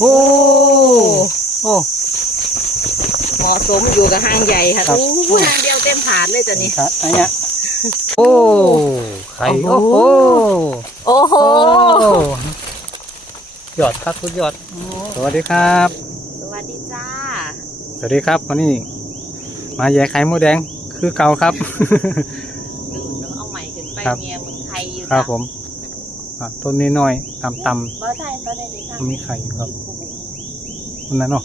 โอ้โอ้เหมาะสมอยู่กับหางใหญ่ค่ะครับโอ้โหหางเดียวเต็มถาดเลยจ้ะนี่ ครับอันเนี้ยโอ้ไข่โอ้โอ้โห โหโอ้โห ยอดครับคุณยอด สวัสดีครับ สวัสดีจ้า สวัสดีครับวันนี้ มาแย่ไข่หมูแดงคือเก่าครับ ดูน้องเอาใหม่ขึ้นไปครับ เมียเหมือนไข่อยู่ครับจ้ะผม อะต้นนี้น้อยต่ำต่บ่ใช่เขาได้ดีค่ะำมีไข่อยู่ครับคนนั้นเนาะ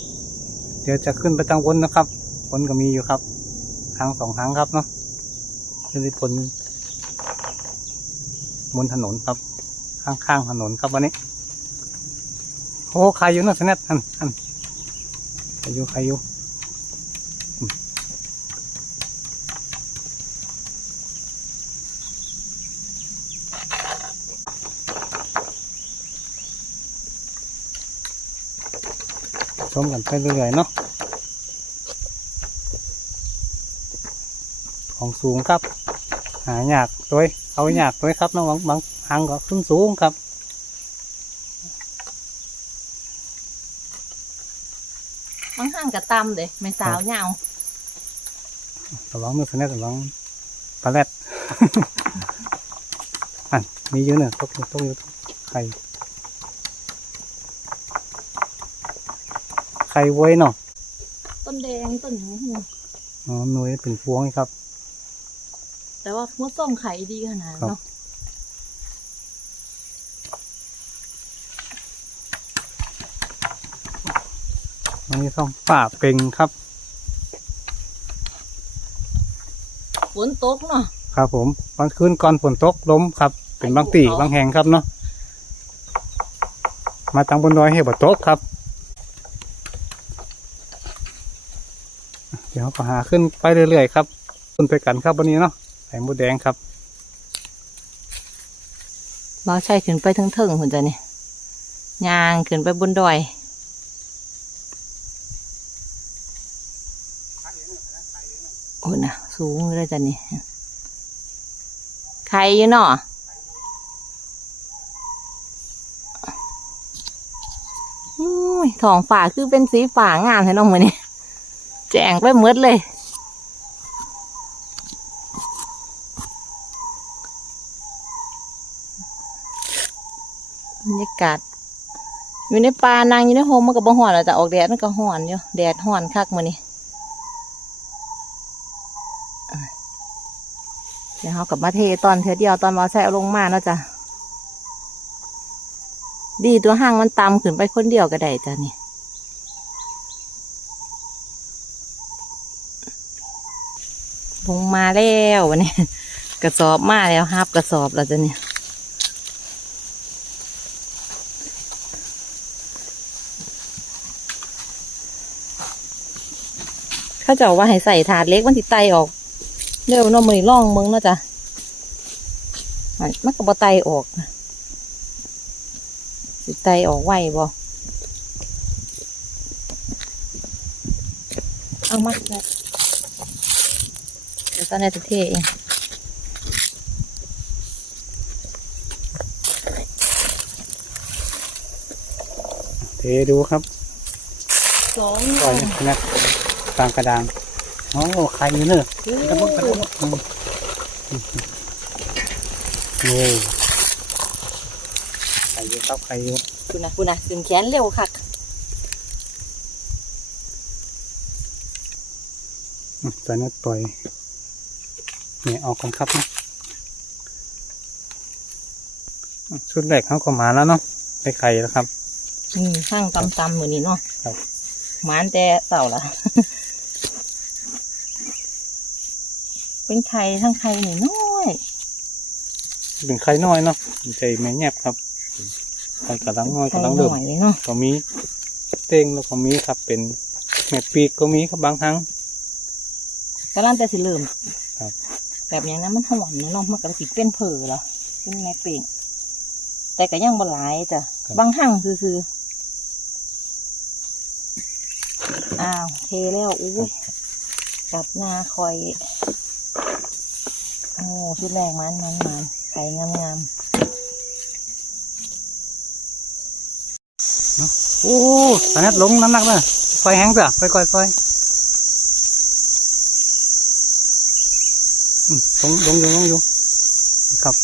เดี๋ยวจะขึ้นไปทางบนนะครับบนก็มีอยู่ครับทางสองทางครับเนาะขึ้นไปบนบนถนนครับ ข้างๆถนนครับวันนี้โอ้ใครอยู่เนาะสแนทอันอันใครอยู่ใครอยู่ มกันไปเรื่อยๆเนาะของสูงครับ หายากด้วยเอายากด้วยครับเนาะบางบางทางก็ขึ้นสูงครับบางห้างกับตำเลยไม่สาวเหงาระวังมือสแนทระวังปลาแรดอันมีเยอะเนี่ยต้องต้องอยู่ไข่ ข่ไว้เนาะต้นแดงต้นนี้อ๋อหน่วยเป็นพวงนี่ครับ แต่ว่าเมื่อส้มไข่ดีขนาดครับเนาะอันนี้ต้องป่าเป็งครับฝนตกเนาะครับผมบางคืนก่อนฝนตกล้มครับ เป็นบางตีไอ้ภูเขาบางแห่งครับเนาะมาทางบนดอยให้บ่ตกครับ เดี๋ยวก็หาขึ้นไปเรื่อยๆครับขึ้นไปกันครับวันนี้เนาะไข่มดแดงครับเราใช่ขึ้นไปทั้งเทิงหุ่นจ้ะนี่ยางขึ้นไปบนดอยโอ้นะสูงเลยจ้ะนี่ใครอยู่เนาะอุ้ยท้องฝ่าคือเป็นสีฝ่างามใช่น้องมือนี่ แจงไปหมดเลย บรรยากาศอยู่ในป่านางอยู่ในโฮมมันก็บ่ฮ้อนแต่ออกแดดมันก็ฮ้อนอยู่แดดฮ้อนคักมื้อนี้อ่เดี๋ยวเฮากลับมาเทตอนเทเดียวตอนมาใส่เอาลงมาเนาะจ้ะดีตัวห้างมันตามขึ้นไปคนเดียวก็ได้จ้ะนี่ ลงมาแล้ววันนี้กระสอบมาแล้วฮับกระสอบแล้วจ้ะนี่เขาจะว่าให้ใส่ถาดเล็กมันติดไตออกเร็วน้องมือล่องมึงนาะจ้ะมันมัก็บ่ไตออกนะสิไตออกไวบ่เอามาเลย ดี๋ยวตอนนี้จะเทเองเทดูครับสองปล่อยนะตามกระดานโอ้ไข่อยู่เนอะกระมุกกระมุกอืมโอ้ไข่อยู่ครับไข่อยู่คุณนะคุณนะขึ้นแขนเร็วคักอืมตอนนี้ปล่อย เนี่ยออกกันครับนะอืมชุดแรกเขาก็มาแล้วเนาะได้ไข่แล้วครับ อืมข้างตำตำๆมือนี้เนาะครับหมานแต่เสาละเป็นไข่ทั้งไข่หน่อยน้อยเป็นไข่น้อยเนาะใจแม่แยบครับไข่กระลังน้อยไข่กระลังหเริ่มน่อยเลยเนาะก็มีเต้งแล้วก็มีครับเป็นแม่ปีกก็มีครับบางครั้งกำลังแต่สิเริ่มครับ แบบอย่างนั้นมันหอนเนาะมันก็สิเป็นเผลอเหรอเป็นไงเปล่งแต่ก็ยังบ่หลายจ้ะบางหั่งซื่อๆอ้าวเทแล้วอุ้ยกลับหน้าคอยโอ้ชุดแรกมันมันมันไข่งามๆเนาะโอ้ตอนนี้ลงน้ำหนักเลยไฟแห้งจ้ะไฟก่อยไฟอืม ลงลงอยู่ลงอยู่ครับ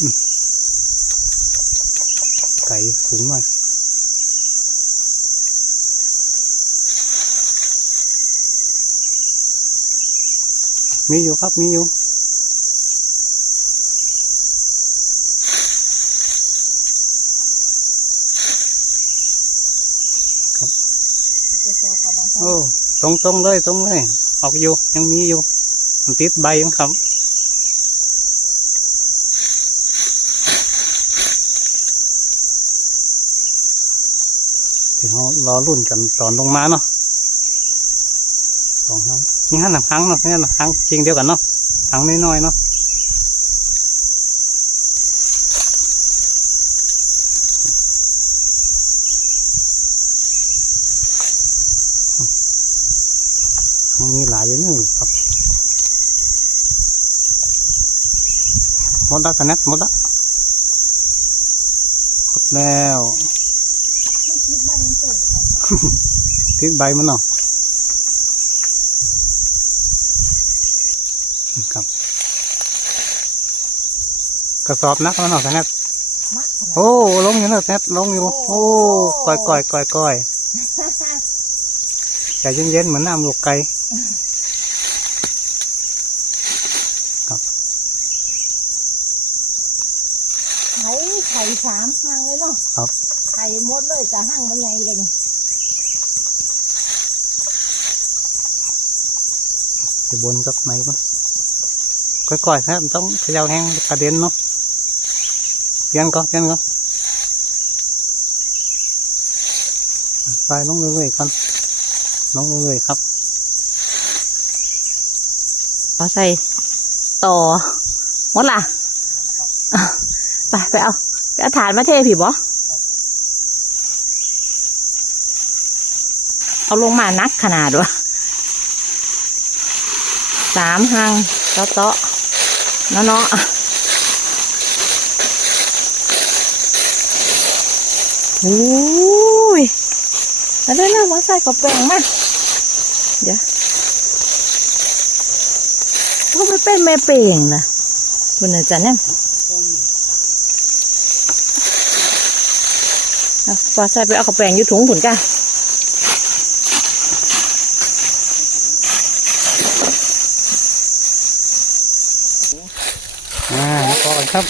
อืมไก่สูงหน่อยมีอยู่ครับ มีอยู่โอ้ ตรงตรงๆเลยตรงเลย ออกอยู่ ยังมีอยู่ มันติดใบยังครับ เดี๋ยวเรารอรุ่นกันตอนลงมาเนาะสองหางนี่หันหนังหางเนาะนี่หนหนังหางจริงเดียวกันเนาะหางน้อยๆเนาะ มันมีหลายอยู่นี่ครับหมดละสแนปหมดละหมดแล้วติดใบมันเนาะครับ กระสอบนักมันเนาะสแนปโอ้ลงอยู่เนาะสแนปลงอยู่ โอ้ก้อยก้อยก้อยก้อยใจเย็นๆเหมือนน้ำลูกไก่ ไข่ไข่สามห้างเลยเนาะ ครับ ไข่หมด เลยจะห้างมันไงเลยนี่จะบนกับไหนมั้งก้อยๆนะมันต้องเขย่าแห้งกระเด็นเนาะเปลี่ยนก็เปลี่ยนก็ไปลงเรื่อยๆก่อนลงเรื่อยๆครับเอาใส่ต่อหมดล่ะอะไปไปเอา ไปเอาฐานมาเทผีบ่ เอาลงมานักขนาดวะสามหังเตาะเตาะเนาะเนาะโอ้ยมาด้วยนะมาใส่กระแปงมาเดี๋ยวก็ไม่เป็นแม่เป่งนะคุณอาจารย์เนี่ยเอาปลาใส่ไปเอากระแปงอยุถุงผุนกัน อ่าพอกัน ครับ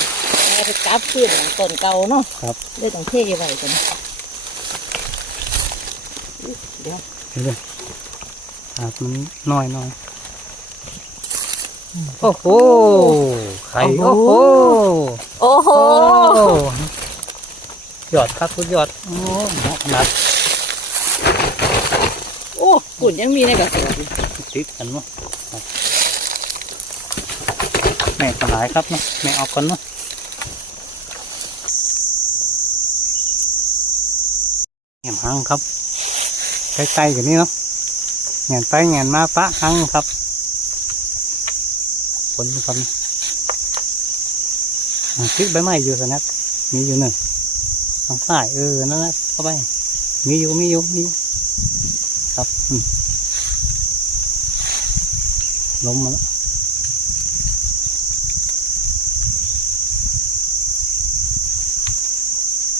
แม่ไปกลับขึ้นต้นเก่าเนาะครับเลยต้องเทไว้กันเดี๋ยวเดี๋ยวเลยอาบมันน้อยน้อยโอ้โหไข่โอ้โหโอ้โหโอ้ยอดครับคุณยอดโอ้เหมาะขนาดโอ้ฝุ่นยังมีในกระสอบอยู่ติดกันมั้งครับ แม่ก็หลายครับเนาะแม่ออกก่อนเนาะเงียบหังครับใกล้ๆกันนี้เนาะเงียนไปเงียนมาปะหังครับผลครับอ่าติดใบไม้อยู่สนัดมีอยู่หนึ่งทางใต้เออนั่นแหละเข้าไปมีอยู่มีอยู่มีอยู่ครับล้มมาแล้ว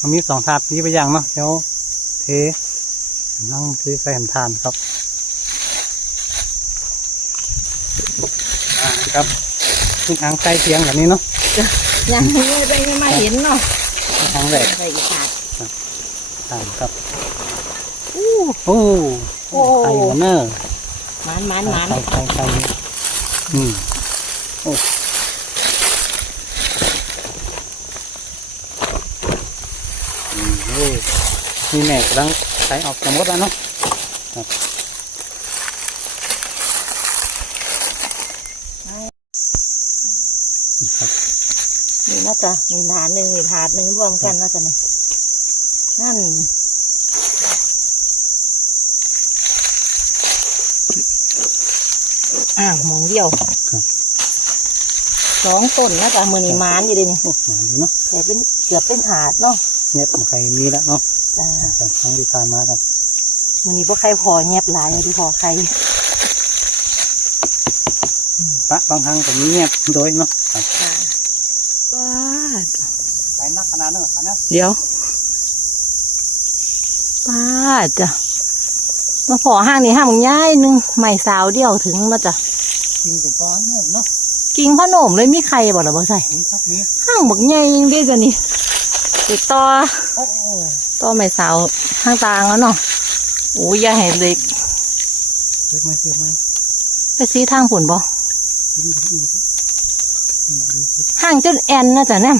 มันมีสองถาดนี้ไปอย่างเนาะเดี๋ยวเทนั่งเทใส่แผ่นทานครับอ่าครับทุกทางใกล้เคียงแบบนี้เนาะยังไม่ไปไม่มาเห็นเนาะทางแรกใส่อีกถาดทานครับอู้โอ้โอ้ไข่หัวเนอร์มันมันมันไข่ไข่ไข่อืมโอ้อืมโอ้ นี่แม่กำลังใช้ออกจากมดแล้วเนาะครับนี่น่าจะมีถาดหนึ่งมีถาดหนึ่งรวมกันน่าจะเนี่ยนั่นอ่างหมองเดียวครับสองต้นนะจ๊ะมือนี่หมานอยู่เดินี่โอ้หนานอยู่เนาะแต่เป็นเกือบเป็นถาดเนาะเงียบของใครมีแล้วเนาะ จ้าจากครั้งที่ผ่านมาครับมือนี้พวกใครพอแงบหลายเลยที่พอใครปะบางครั้งก็มีเงียบโดยเนาะครับจ้าบ้าดไปนักขนาดนั้นเหรอนะเดี๋ยวป้าดจ้ะมาพอห้างนี่ห้างมึงย้ายหนึงใหม่สาวเดียวถึงแล้วจ้ะจริงเป็นตอนนุ่มเนาะกิ่งพะโหนมเลยมีใครบอกหรอบ่ใส่นี่ครับนี้ห้างบักใหญ่เด้จ้ะนี่ติดต่อโอ้ ต่อใหม่สาวห้างตางแล้วเนาะโอ้ยอย่าให้เล็กเยอะไหมเยอะไหมไปซีทางผุนบ่กินกันอีกนี่มาดูสิห้างจนแอนนะจ้ะเนี่ย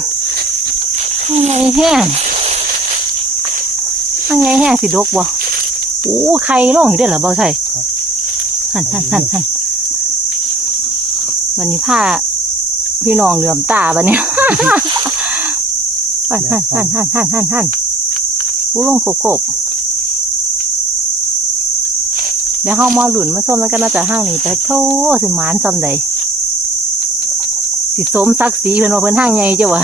ห้างไงแห้งห้างไงแห้งสิดกบ่โอ้ใครลงอยู่เด้อเหรอบ่ใส่หันหันหันหันวันนี้ผ้าพี่น้องเหลื่อมตาบันเนี้ยหันหันหันหันหันหัน หันอู้ลงโขกๆเดี๋ยวเฮามาหลุนมาส้มแล้วกันนะจ๊ะห้างนี้แต่โธ่สิหมานซำใดสิสมศักดิ์ศรีเพิ่นว่าเพิ่นห้างใหญ่จ้ะวะ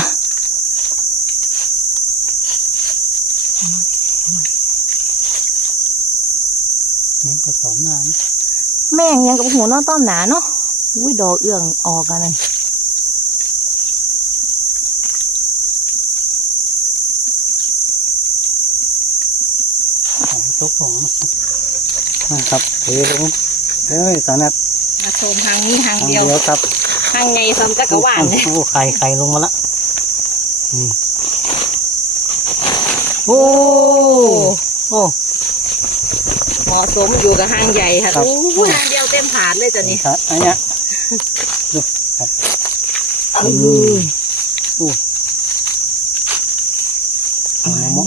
นี่ก็สองน้ำแม่งยังกับหัวน้องต้อมหนาเนาะอุ้ยดอกเอื้องออกกันเลย ของ ตกของนะครับเทลงเฮ้ยสานัดมาชมทางนี้ทางทางเดีเดียวยวครับทางใหญ่ซ้ำจักรวาลเลยโอ้ไข่ไข่ลงมาละนี่โอ้โอ้เหมาะสมอยู่กับห้างใหญ่ค่ะครับอู้ทางเดียวเต็มผาดเลยจ้ะนี่ครับอันเนี้ยดูครับอืมอู้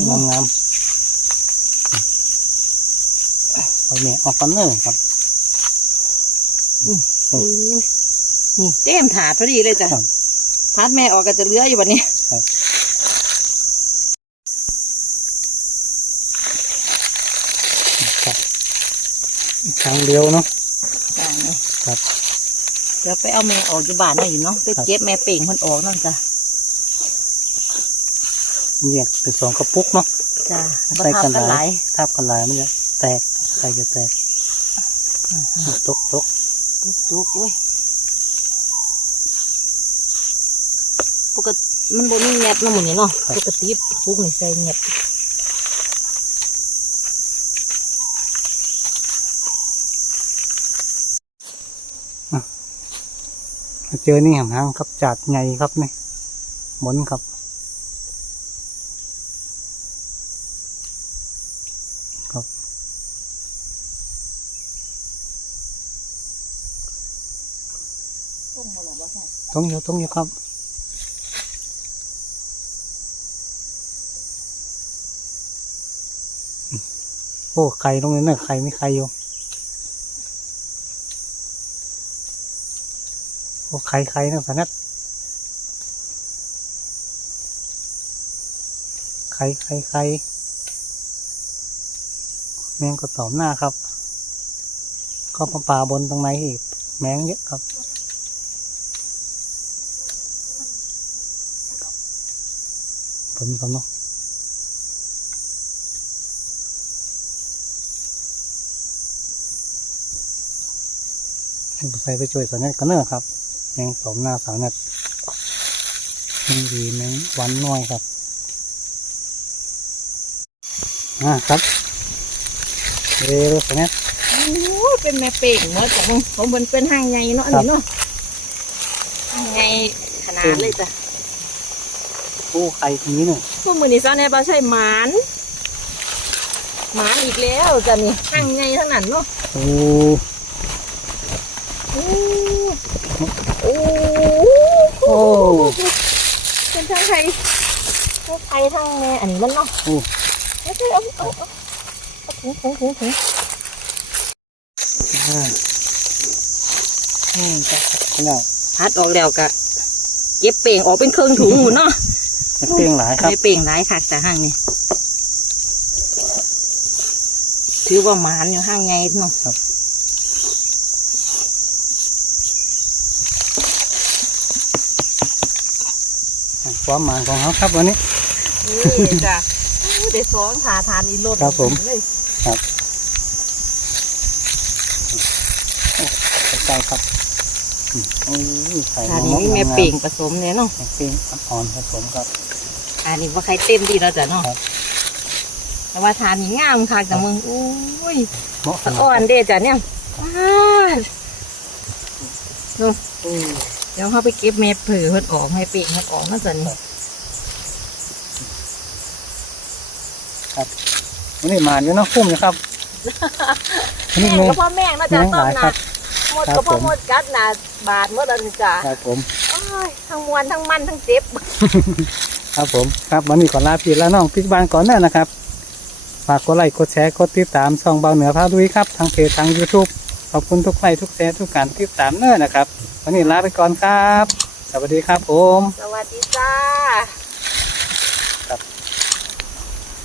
งามงาม งามพอแม่ออกกันเนอร์ครับอู้ยนี่เต็มถาดพอดีเลยจ้ะครับ พัดแม่ออกก็จะเหลืออยู่วันนี้ครับ ทางเดียวเนาะ จ้ะนี่ครับเดี๋ยวไปเอาแม่ออกอยู่บ้านหน่อยอยู่เนาะไปครับ เก็บแม่เป่งมันออกนั่นจ้ะแยกเป็นสองกระปุกเนาะ จ้ะใส่กันบ่ทับหลาย ทับกันหลายมันจะแตก ไข่จะแตกตกตกตุกตุกอุ้ยปกติมันบ่มีแงบเนาะหมื้นี้เนาะปกติปุ๊กนี่ใส่แงบเจอนี่ห่างๆครับจัดใหญ่ครับนี่หมุนครับครับ ต้มบ่ล่ะบ่ใช่ต้องอยู่ต้องอยู่ครับโอ้ไข่ตรงนี้เนี่ยไข่ไม่ไข่อยู่โอ้ไข่ไข่นะสานัดไข่ไข่ไข่แมงก็ตอมหน้าครับ ก็ปลาปลาบนตรงไหนอีกแมงเยอะครับ ผลครับเนาะให้ผมใส่ไปช่วยสาวเน็ตกันเนอะครับแมงตอมหน้าสาวเน็ตแมงดีแมงวันน้อยครับอ่าครับเร็วสาวเน็ตโอ้ยเป็นแม่เป่งเนาะจ้ะมึงของมันเป็นห้างใหญ่เนาะอันนี้เนาะห้างใหญ่ขนาดเลยจ้ะ โอ้ไข่ทีนี้เนี่ยพวกมือนี้ซะแน่บ่ใช่หมานหมานอีกแล้วจ้ะนี่ห้างใหญ่ทั้งนั้นเนาะโอ้โอ้โอ้โอ้เป็นทั้งไทยทั้งไทยทั้งแม่อันนี้มันเนาะโอ้ไม่ใช่เอาเอาเอาเอาถุงถุงถุงถุงอ่าอืมจับแล้วพัดออกแล้วกะเก็บเป่งออกเป็นเครื่องถุงหมูเนาะ จะเปรี้ยงหลายครับไม่เป่งหลายค่ะแต่ห้างนี่ถือว่าหมานอยู่ห้างใหญ่เนาะครับความหมายของเขาครับวันนี้นี่จ้ะเด็ดสองขาทานอีโลดครับผม เลย ใกล้ๆครับอืม โอ้ยไข่ทานนนี้กแม่งามๆเป่งผสมเนี่ยเนาะแม่เป่งอ่อนผสมครับ อันนี้ว่าใครเต็มดีแล้วจ้ะเนาะครับแต่ว่าทานนี้งามค่ะแต่มึงโอ้ยเหมาะขสะนาดอ่อนเด้จ้ะเนี่ยอ้าวเนาะอืมเดี๋ยวเขาไปเก็บเม็ดเผือเพิ่นออกให้เป่งเพิ่นออกนั่นจ้ะนี่วันนี้หมานอยู่เนาะคุ้มนะครับวันแม่นี้งเมก็พ่อแม่งนะจ๊ะแม่งต้หนลายคน่ะรับ หมดครัก็บพ่อผมหมดกัดน่ะบาดหมดแล้วนี่จ้ะครับผมโอ้ยทั้งมวนทั้งมันทั้งเจ็บ ครับผมครับวันนี้ขอลาพี่และน้องพิกบานก่อนเนอะนะครับฝากกดไลค์กดแชร์กดติดตามช่องเบาเหนือพาดุยครับทางเพจทาง YouTube ขอบคุณทุกไลค์ทุกแชร์ทุกการติดตามเนอะนะครับ วันนี้ลาไปก่อนครับ สวัสดีครับผม สวัสดีจ้า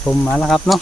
ชมมาแล้วครับเนาะ